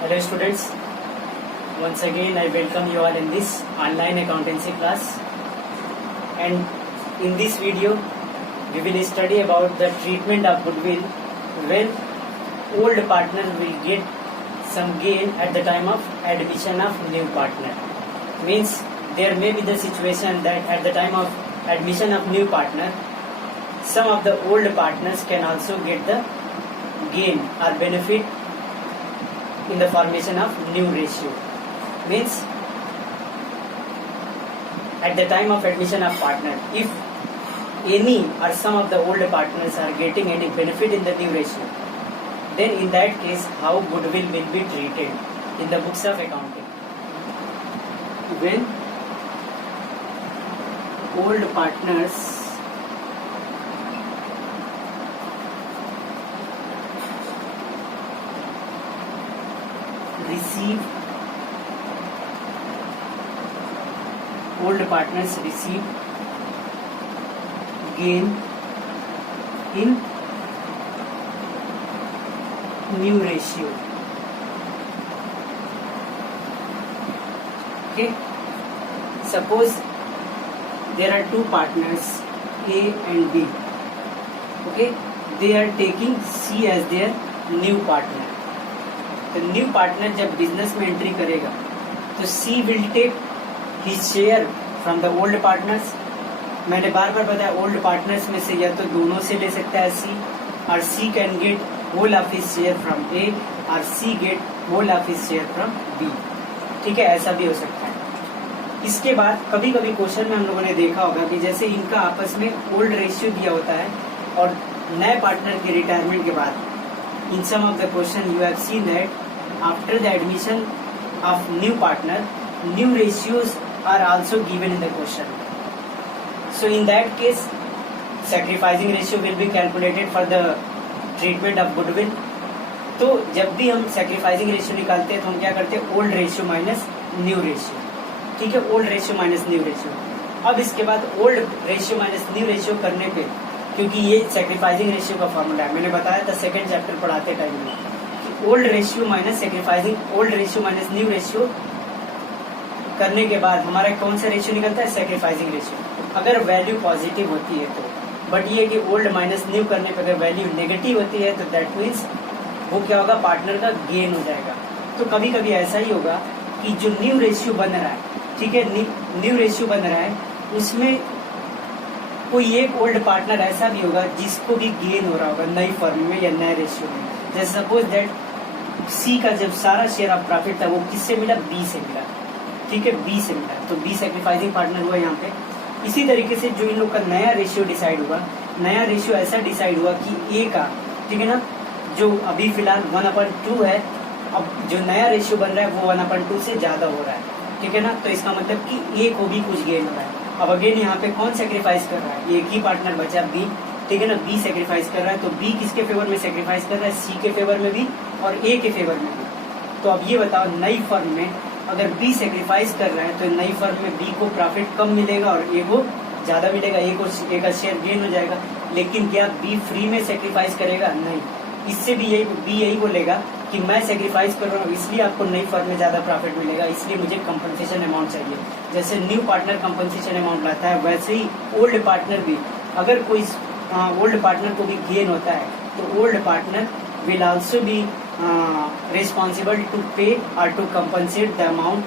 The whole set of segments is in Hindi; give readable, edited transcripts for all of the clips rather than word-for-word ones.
Hello students, once again I welcome you all in this online accountancy class, and in this video we will study about the treatment of goodwill when old partner will get some gain at the time of admission of new partner. Means there may be the situation that at the time of admission of new partner, some of the old partners can also get the gain or benefit in the formation of new ratio. Means at the time of admission of partner, if any or some of the old partners are getting any benefit in the new ratio, then in that case how goodwill will be treated in the books of accounting. When old partners receive gain in new ratio. Okay, suppose there are two partners A and B. Okay, they are taking C as their new partner. तो न्यू पार्टनर जब बिजनेस में एंट्री करेगा तो C will take his share from the old partners. मैंने बार बार बताया ओल्ड पार्टनर्स में से या तो दोनों से ले सकता है सी, और C can get whole of his share from A, और C get whole of his share from B. ठीक है, ऐसा भी हो सकता है. इसके बाद कभी कभी क्वेश्चन में हम लोगों ने देखा होगा कि जैसे इनका आपस में ओल्ड रेशियो दिया होता है और नए पार्टनर के रिटायरमेंट के बाद in some of the question you have seen that after the admission of new partner, new ratios are also given in the question. So in that case sacrificing ratio will be calculated for the treatment of goodwill. तो जब भी हम sacrificing ratio निकालते हैं तो हम क्या करते हैं, old ratio minus new ratio. ठीक है, old ratio minus new ratio. अब इसके बाद old ratio minus new ratio करने पे, क्योंकि ये सैक्रिफाइसिंग रेशियो का फॉर्मूला है, मैंने बताया था सेकंड चैप्टर पढ़ाते टाइम में कि old ratio minus sacrificing, old ratio minus new ratio करने के बाद हमारा कौन सा रेशियो निकलता है, सैक्रिफाइसिंग रेशियो. अगर वैल्यू पॉजिटिव होती है तो, बट ये कि ओल्ड माइनस न्यू करने पर अगर वैल्यू नेगेटिव होती है तो दैट मीन्स वो क्या होगा, पार्टनर का गेन हो जाएगा. तो कभी कभी ऐसा ही होगा कि जो न्यू रेशियो बन रहा है, ठीक है, न्यू रेशियो बन रहा है, उसमें कोई एक ओल्ड पार्टनर ऐसा भी होगा जिसको भी गेन हो रहा होगा नई फर्म में या नए रेशियो में. जैसे सपोज दैट सी का जब सारा शेयर ऑफ प्रॉफिट था वो किससे मिला, बी से मिला. ठीक है, बी से मिला, तो बी सैक्रिफाइसिंग पार्टनर हुआ यहाँ पे. इसी तरीके से जो इन लोग का नया रेशियो डिसाइड हुआ, नया रेशियो ऐसा डिसाइड हुआ कि ए का, ठीक है ना, जो अभी फिलहाल 1/2 है, अब जो नया रेशियो बन रहा है वो 1/2 से ज्यादा हो रहा है. ठीक है ना, तो इसका मतलब कि ए को भी कुछ गेन हो रहा है. अब अगेन यहाँ पे कौन सेक्रीफाइस कर रहा है, एक ही पार्टनर बचा बी. ठीक है ना, बी सेक्रीफाइस कर रहा है, तो बी किसके फेवर में सेक्रीफाइस कर रहा है, सी के फेवर में भी और ए के फेवर में भी. तो अब ये बताओ, नई फर्म में अगर बी सेक्रीफाइस कर रहा है तो नई फर्म में बी को प्रॉफिट कम मिलेगा और ए को ज्यादा मिलेगा, ए का शेयर गेन हो जाएगा. लेकिन क्या बी फ्री में सेक्रीफाइस करेगा, नहीं. इससे भी यही बोलेगा कि मैं सेक्रीफाइस कर रहा हूँ इसलिए आपको नई फर्म में ज्यादा प्रॉफिट मिलेगा, इसलिए मुझे कंपनसेशन अमाउंट चाहिए. जैसे न्यू पार्टनर कंपनसेशन अमाउंट लाता है, वैसे ही ओल्ड पार्टनर भी, अगर कोई ओल्ड पार्टनर को भी गेन होता है तो old partner will also be responsible to pay और to compensate the amount,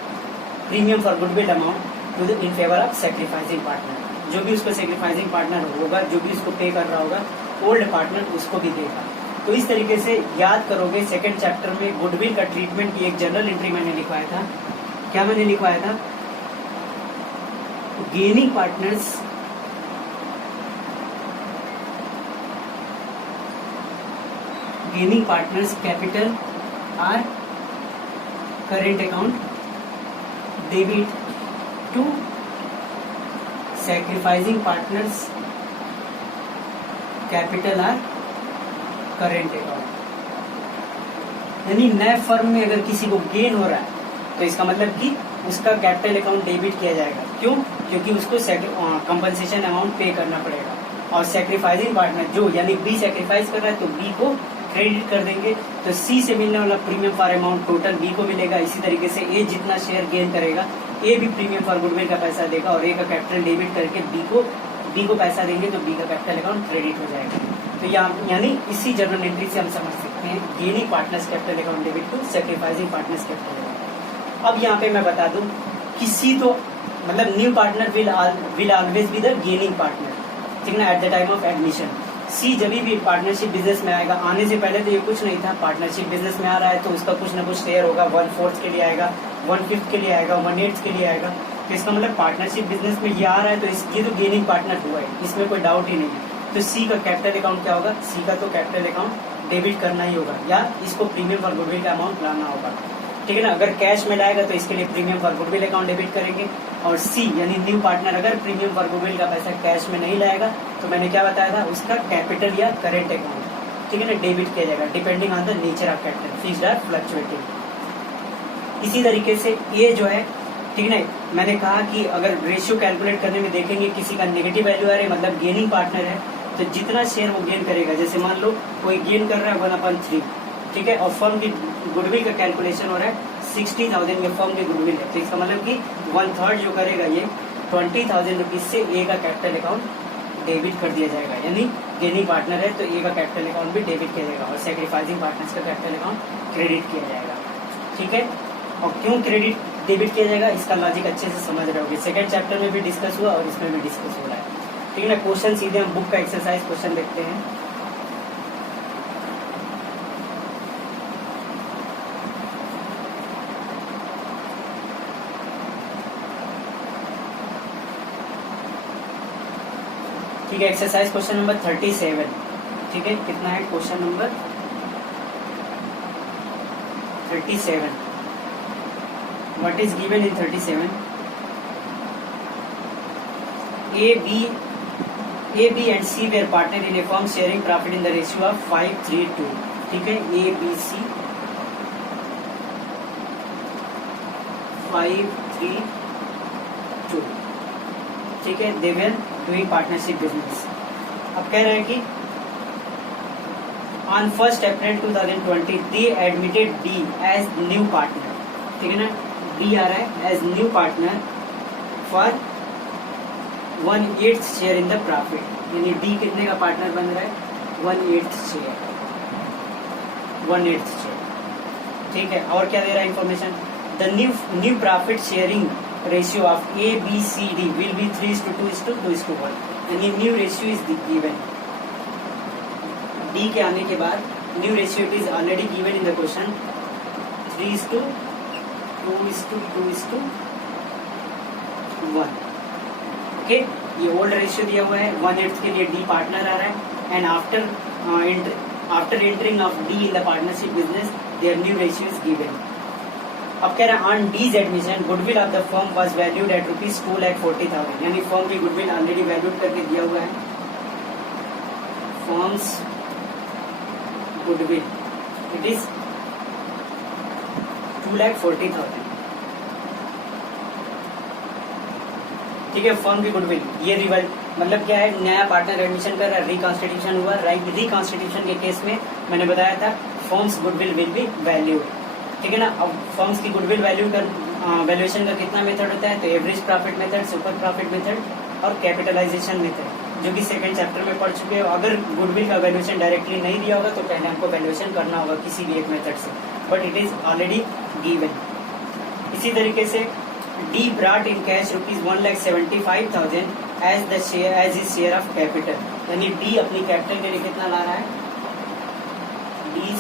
premium for goodwill amount to the in favour of sacrificing partner. जो भी उसको सेक्रीफाइसिंग पार्टनर होगा, जो भी उसको पे कर रहा होगा, ओल्ड पार्टनर उसको भी देगा. तो इस तरीके से याद करोगे, सेकंड चैप्टर में गुडविल का ट्रीटमेंट की एक जनरल एंट्री मैंने लिखवाया था. क्या मैंने लिखवाया था, gaining partners capital or current account debit to sacrificing partners capital or current account. यानी नए फर्म में अगर किसी को गेन हो रहा है तो इसका मतलब कि उसका कैपिटल अकाउंट डेबिट किया जाएगा. क्यों? क्योंकि उसको कंपनसेशन अमाउंट पे करना पड़ेगा. और सेक्रीफाइसिंग पार्टनर जो यानी बी सेक्रीफाइस कर रहा है तो बी को क्रेडिट कर देंगे तो सी से मिलने वाला premium for amount total B को मिलेगा। इसी तरीके से ए जितना शेयर गेन करेगा ए भी प्रीमियम फॉर गुडविल का पैसा देगा और ए का कैपिटल डेबिट करके बी को पैसा देंगे तो बी का कैपिटल अकाउंट क्रेडिट हो जाएगा। तो यानी इसी जर्नल एंट्री से हम समझ सकते हैं gaining partners capital account debit to sacrificing partners capital account. अब यहाँ पे मैं बता दूं कि सी तो मतलब new partner will always be the gaining partner, ठीक ना, at the time of admission. C जब भी पार्टनरशिप बिजनेस में आएगा, आने से पहले तो ये कुछ नहीं था, पार्टनरशिप बिजनेस में आ रहा है तो उसका कुछ ना कुछ शेयर होगा, 1/4 के लिए आएगा, 1/5 के लिए आएगा, 1/8 के लिए आएगा। तो इसका मतलब पार्टनरशिप बिजनेस में ये आ रहा है तो ये तो गेनिंग पार्टनर हुआ है, इसमें कोई डाउट ही नहीं है। तो सी का कैपिटल अकाउंट क्या होगा, सी का तो कैपिटल अकाउंट डेबिट करना ही होगा या इसको प्रीमियम फॉर गुडविल का अमाउंट लाना होगा, ठीक है ना। अगर कैश में लाएगा तो इसके लिए premium for goodwill account debit करेंगे। और सी यानी न्यू पार्टनर अगर प्रीमियम फॉर गुडविल का पैसा कैश में नहीं लाएगा तो मैंने क्या बताया था, उसका कैपिटल या करेंट अकाउंट, ठीक है ना, डेबिट किया जाएगा depending on the nature of capital, fixed और फ्लक्चुएटिंग। इसी तरीके से ये जो है, ठीक है ना, मैंने कहा कि अगर रेशियो कैलकुलेट करने में देखेंगे किसी का नेगेटिव वैल्यू आ रहा है मतलब गेनिंग पार्टनर है तो जितना शेयर वो गेन करेगा, जैसे मान लो कोई गेन कर रहा है 1/3, ठीक है, और फर्म की गुडविल का कैलकुलेशन हो रहा है 60,000 ये फर्म की गुडविल है, तो इसका मतलब कि 1/3 जो करेगा ये 20,000 रुपीज से ए का कैपिटल अकाउंट डेबिट कर दिया जाएगा। यानी गेनिंग पार्टनर है तो ए का कैपिटल अकाउंट भी डेबिट किया जाएगा और सैक्रिफाइसिंग पार्टनर्स का कैपिटल अकाउंट क्रेडिट किया जाएगा, ठीक है। और क्यों क्रेडिट डेबिट किया जाएगा इसका लॉजिक अच्छे से समझ रहे होगे, सेकंड चैप्टर में भी डिस्कस हुआ और इसमें भी डिस्कस हो रहा है, ठीक है ना। क्वेश्चन सीधे हम बुक का एक्सरसाइज क्वेश्चन देखते हैं। ठीक है, एक्सरसाइज क्वेश्चन नंबर 37, ठीक है, कितना है question number 37। What is given in 37? A B and C where partner in a firm sharing profit in the ratio of 5:3:2, ठीक है, ए बी सी 5:3:2, ठीक है, they were doing partnership business. अब कह रहे हैं कि on 1 April 2020 they admitted D as new partner, ठीक है ना, डी आ रहा है as new partner for 1/8 share in the profit. यानी डी कितने का पार्टनर बन रहा है, 1/8 शेयर, 1/8 शेयर, ठीक है। और क्या दे रहा है information, the new profit sharing ratio of A B C D will be 3:2:2:1, यानी new ratio is given. D के आने के बाद new ratio it is already given in the question 3:2:2:1, okay. ये ओल्ड रेशियो दिया हुआ है, 1/8 के लिए डी पार्टनर आ रहा है and after entering of D in the partnership business their new ratio is given. अब कह रहा है on D's admission goodwill of the firm was valued at ₹2,40,000, यानी फर्म की गुडविल ऑलरेडी वैल्यूड करके दिया हुआ है। फर्म्स गुडविल इट इज 2,40,000, ठीक है। फर्म की गुडविल ये रिवल्ट मतलब क्या है, नया पार्टनर एडमिशन कर रहा है, रिकॉन्स्टिट्यूशन हुआ, रिकॉन्स्टिट्यूशन के केस में मैंने बताया था firms goodwill will be valued, ठीक है ना। अब फर्म्स की गुडविल वैल्यूएशन का कितना मेथड होता है, तो average profit method, super profit method और कैपिटलाइजेशन मेथड, जो कि सेकंड चैप्टर में पढ़ चुके हो। अगर गुडविल का वैल्यूएशन डायरेक्टली नहीं दिया होगा तो पहले हमको वैल्यूएशन करना होगा किसी भी एक मेथड से, but it is already given. इसी तरीके से D brought in cash ₹1,75,000 as his share of capital, यानी डी अपनी कैपिटल के लिए कितना ला रहा है, D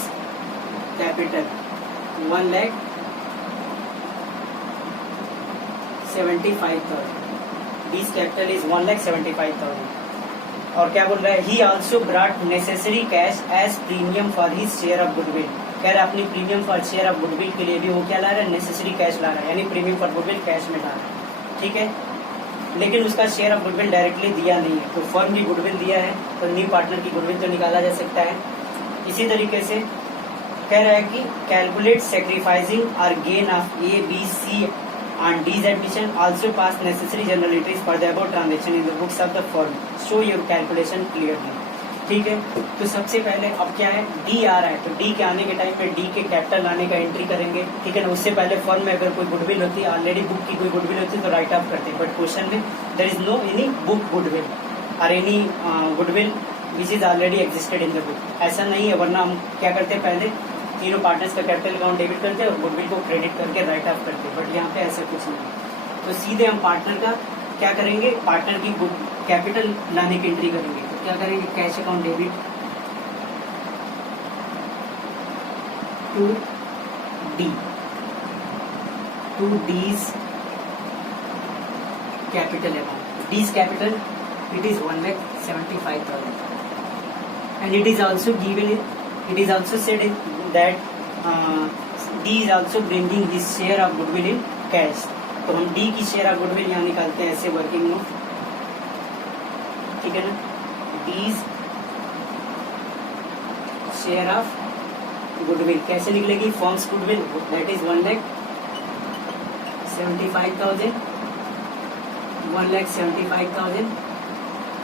capital 1,75,000, D's capital is 1,75,000। और क्या बोल रहा है, he also brought necessary cash as premium for his share of goodwill, कह रहा है अपनी premium for share of goodwill के लिए भी वो क्या ला रहा है, नेसेसरी कैश ला रहा है, यानी प्रीमियम फॉर गुडविल कैश में ला रहा है, ठीक है। लेकिन उसका शेयर ऑफ गुडविल डायरेक्टली दिया नहीं है, तो फर्म की गुडविल दिया है तो न्यू पार्टनर की गुडविल तो निकाला जा सकता है। इसी तरीके से कह रहा है कि कैलकुलेट सैक्रिफाइसिंग और gain of A B C on D's admission also pass necessary journal entries for the above transaction in the books of the firm, show your calculation clearly. ठीक है। तो सबसे पहले अब क्या है, डी आ रहा है, तो डी के आने के टाइम पे डी के कैपिटल आने का एंट्री करेंगे, ठीक है ना। उससे पहले फर्म में अगर कोई गुडविल होती है, ऑलरेडी बुक की कोई गुडविल होती है तो राइट ऑफ करते हैं, बट क्वेश्चन में there is no any book goodwill और any goodwill which is already existed in the book, ऐसा नहीं है। वरना हम क्या करते हैं, पहले तीनों पार्टनर्स का कैपिटल अकाउंट डेबिट करते हैं और गुडविल को क्रेडिट करके राइट ऑफ करते हैं, बट यहाँ पे ऐसा कुछ नहीं। तो सीधे हम पार्टनर का क्या करेंगे, पार्टनर की कैपिटल लाने की एंट्री करेंगे। तो क्या करेंगे, cash account debit to D, to D's capital account. D's capital it is 1,75,000 and it is also given, it is also said that D is also bringing his share of goodwill in cash। तो हम D की शेयर ऑफ गुडविल यहाँ निकालते हैं ऐसे वर्किंग नोट, ठीक है ना। D's शेयर ऑफ गुडविल कैसे निकलेगी, firms goodwill that is 1,75,000, 1,75,000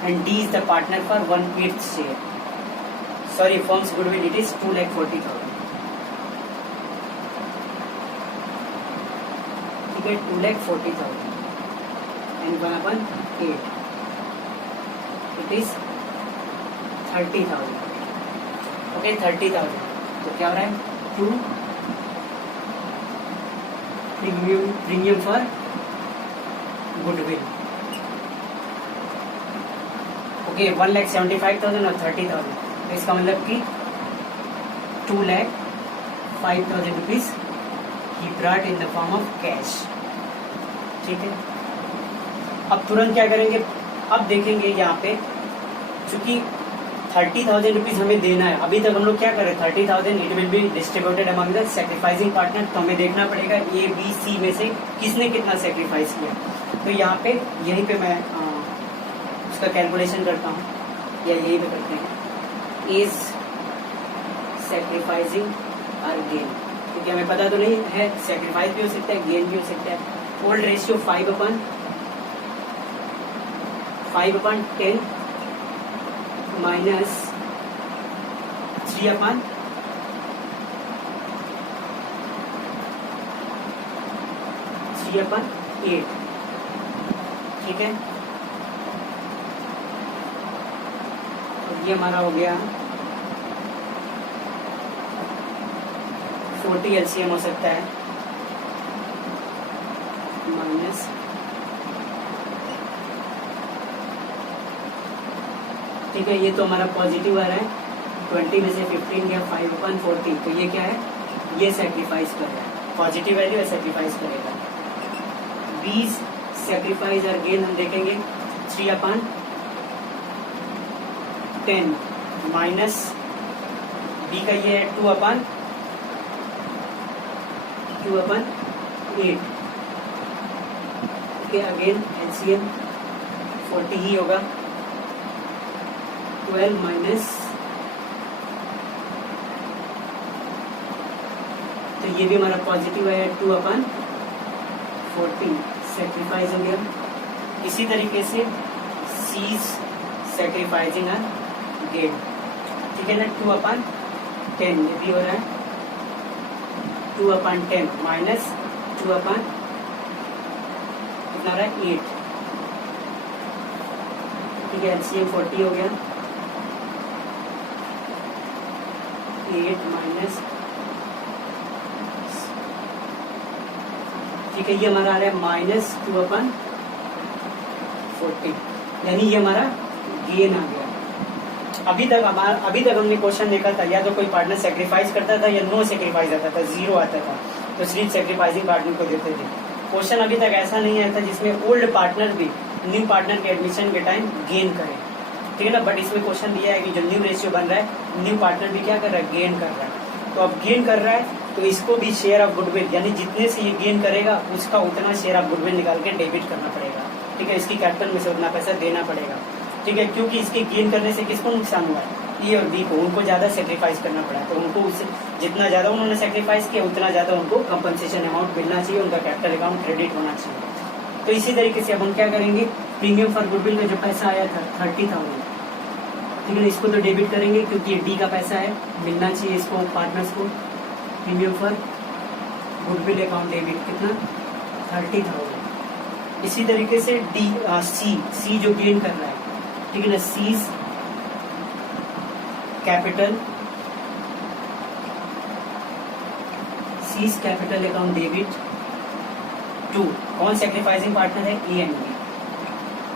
and D is the partner for 1/8 share, sorry firm's goodwill it is 2,40,000, ठीक है, 2,40,000 and 1/8 it is 30,000, ओके 30,000। तो क्या हो रहा है, 2 प्रीमियम फॉर गुडविल, ओके 1,75,000 और 30,000, तो इसका मतलब कि 2,05,000 rupees he brought in the form of cash, ठीक है। अब तुरंत क्या करेंगे, अब देखेंगे यहाँ पे चूंकि 30,000 रुपीज हमें देना है, अभी तक हम लोग क्या कर रहे हैं, 30,000 it will be distributed among the sacrificing partner. तो हमें देखना पड़ेगा ए बी सी में से किसने कितना सैक्रिफाइस किया। तो यहाँ पे यहीं पे मैं उसका कैलकुलेशन करता हूँ, या यही पे करते हैं, इज सैक्रिफाइसिंग और गेन, क्योंकि हमें पता तो नहीं है, सैक्रिफाइस भी हो सकता है, गेन भी हो सकता है। ओल्ड रेशियो 5/10 माइनस 3/8, ठीक है। ये हमारा हो गया 40 एलसीएम हो सकता है, माइनस ठीक है। ये तो हमारा पॉजिटिव आ रहा है, 20 में से 15 गया, 5/40, तो ये क्या है, ये सैक्रिफाइस कर रहा है, पॉजिटिव वैल्यू है, सैक्रिफाइस करेगा। 20 सैक्रिफाइस और गेन हम देखेंगे 3/10 माइनस बी का ये है 2/8, ओके। अगेन एलसीएम 40 ही होगा, 12 माइनस, तो ये भी हमारा पॉजिटिव है 2/40 सैक्रिफाइस हो गया। इसी तरीके से सीज सैक्रिफाइसिंग और गेन, ठीक है ना, 2/10 ये भी हो रहा है, 2/10 माइनस 2/8 कितना रहा है 8, ठीक है। एलसीएम 40 हो गया, 8 माइनस, ठीक है। ये हमारा आ रहा है -2/40, यानी ये हमारा गेन आ गया। अभी तक हमने क्वेश्चन देखा था, या तो कोई पार्टनर सेक्रीफाइस करता था या नो सेक्रीफाइस आता था, 0 आता था, तो सिर्फ सेक्रीफाइसिंग पार्टनर को देते थे। क्वेश्चन अभी तक ऐसा नहीं आया था जिसमें ओल्ड पार्टनर भी न्यू पार्टनर के एडमिशन के टाइम गेन करे, ठीक है ना। बट इसमें क्वेश्चन दिया है कि जो न्यू रेशियो बन रहा है, न्यू पार्टनर भी क्या कर रहा है, गेन कर रहा है। तो अब गेन कर रहा है तो इसको भी शेयर ऑफ गुडविल, यानी जितने से ये गेन करेगा उसका उतना शेयर ऑफ गुडविल निकाल के डेबिट करना पड़ेगा, ठीक है। इसकी कैपिटल में से उतना पैसा देना पड़ेगा, ठीक है। क्योंकि इसके गेन करने से किसको नुकसान हुआ है, ए और बी को, उनको ज्यादा सेक्रीफाइस करना पड़ा, तो उनको उससे जितना ज्यादा उन्होंने सेक्रीफाइस किया उतना ज्यादा उनको कंपनसेशन अमाउंट मिलना चाहिए, उनका कैपिटल अकाउंट क्रेडिट होना चाहिए। तो इसी तरीके से अब हम क्या करेंगे, प्रीमियम फॉर गुडविल में जो पैसा आया था 30,000, ठीक है ना, इसको तो डेबिट करेंगे क्योंकि ये डी का पैसा है, मिलना चाहिए इसको पार्टनर्स को। Premium for goodwill account debit कितना 30,000। इसी तरीके से सी जो गेन कर रहा है, ठीक है ना, C's capital account debit to, कौन सेक्रीफाइसिंग पार्टनर है, A and B,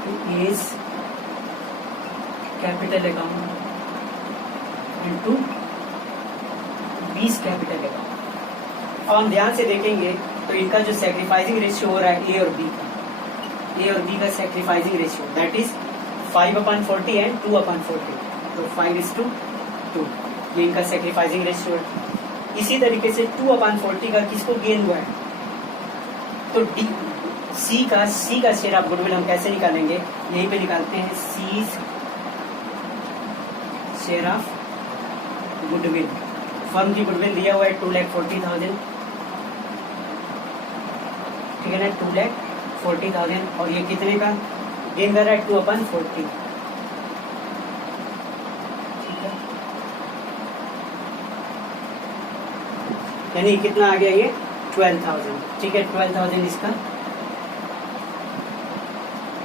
to A's capital account and to B's capital account. और हम ध्यान से देखेंगे तो इनका जो सेक्रीफाइसिंग रेशियो हो रहा है ए और बी का sacrificing ratio that is 5/40 and 2/40, तो 5:2, ये इनका सेक्रीफाइसिंग रेशियो है। इसी तरीके से 2/40 का किसको गेन हुआ है, तो सी का शेयर ऑफ गुडविल हम कैसे निकालेंगे, यहीं पे निकालते हैं, सी शेयर ऑफ गुडविल। फर्म की गुडविल दिया हुआ है 2,40,000, ठीक है ना, 2,40,000, और ये कितने का गेन कर रहा है 2/40, ठीक है, यानी कितना आ गया ये 12,000, ठीक है, 12,000 इसका।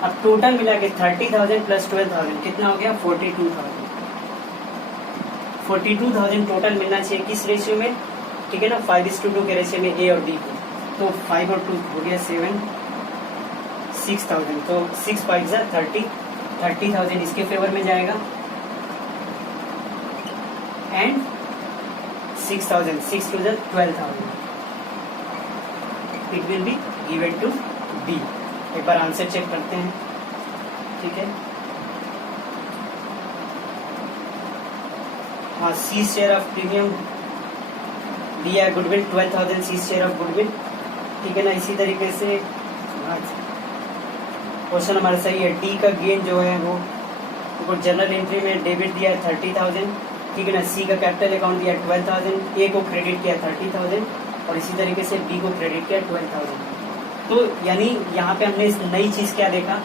अब टोटल मिला के 30,000 प्लस 12,000 कितना हो गया 42,000। 42,000 टोटल मिलना चाहिए किस रेशियो में, ठीक है ना, 5:2 के रेशियो में ए और डी को, तो 5 और 2 हो गया 7, 6,000, तो 6 5 30,000 इसके फेवर में जाएगा, and 6,000 6 2 12,000 it will be given to B. एक बार आंसर चेक करते हैं, ठीक है, हाँ, सी शेयर ऑफ प्रीमियम दिया है goodwill 12,000 C share of goodwill, ठीक है ना। इसी तरीके से क्वेश्चन हमारा सही है, डी का गेन जो है वो जनरल एंट्री में डेबिट दिया है 30,000, ठीक है ना, सी का कैपिटल अकाउंट दिया 12,000, ए को क्रेडिट किया 30,000 और इसी तरीके से बी को क्रेडिट किया 12,000। तो यानी यहाँ पे हमने इस नई चीज क्या देखा,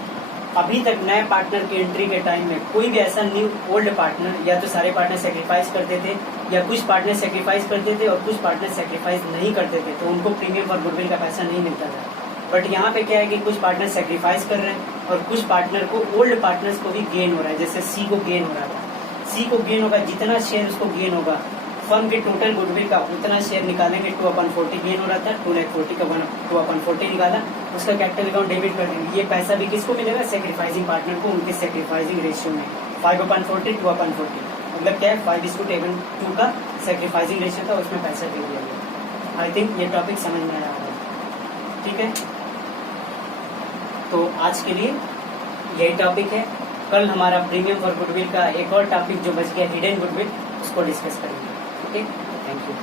अभी तक नए पार्टनर की एंट्री के टाइम में कोई भी ऐसा न्यू ओल्ड पार्टनर या तो सारे पार्टनर सेक्रीफाइस करते थे या कुछ पार्टनर सेक्रीफाइस करते थे और कुछ पार्टनर सेक्रीफाइस नहीं करते थे, तो उनको प्रीमियम और गुडविल का पैसा नहीं मिलता था। बट यहाँ पे क्या है कि कुछ पार्टनर सेक्रीफाइस कर रहे हैं और कुछ पार्टनर को ओल्ड पार्टनर्स को भी गेन हो रहा है, जैसे सी को गेन हो रहा था, सी को गेन होगा, जितना शेयर उसको गेन होगा फर्म के टोटल गुडविल का उतना शेयर निकालेंगे, 2/40 गेन हो रहा था, 2,40,000 का 2/40 निकाला, उसका कैपिटल अकाउंट डेबिट कर देंगे, ये पैसा भी किसको मिलेगा, सेक्रीफाइसिंग पार्टनर को, उनके सेक्रीफाइसिंग रेशियो में 5/40 2/40, मतलब क्या है 5:2 का सेक्रीफाइसिंग रेशियो था, उसमें पैसा दे दिया गया। आई थिंक ये टॉपिक समझ में आ रहा है, ठीक है। तो आज के लिए यही टॉपिक है, कल हमारा प्रीमियम फॉर गुडविल का एक और टॉपिक जो बच गया हिडन गुडविल, उसको डिस्कस करेंगे, ठीक है। Thank you.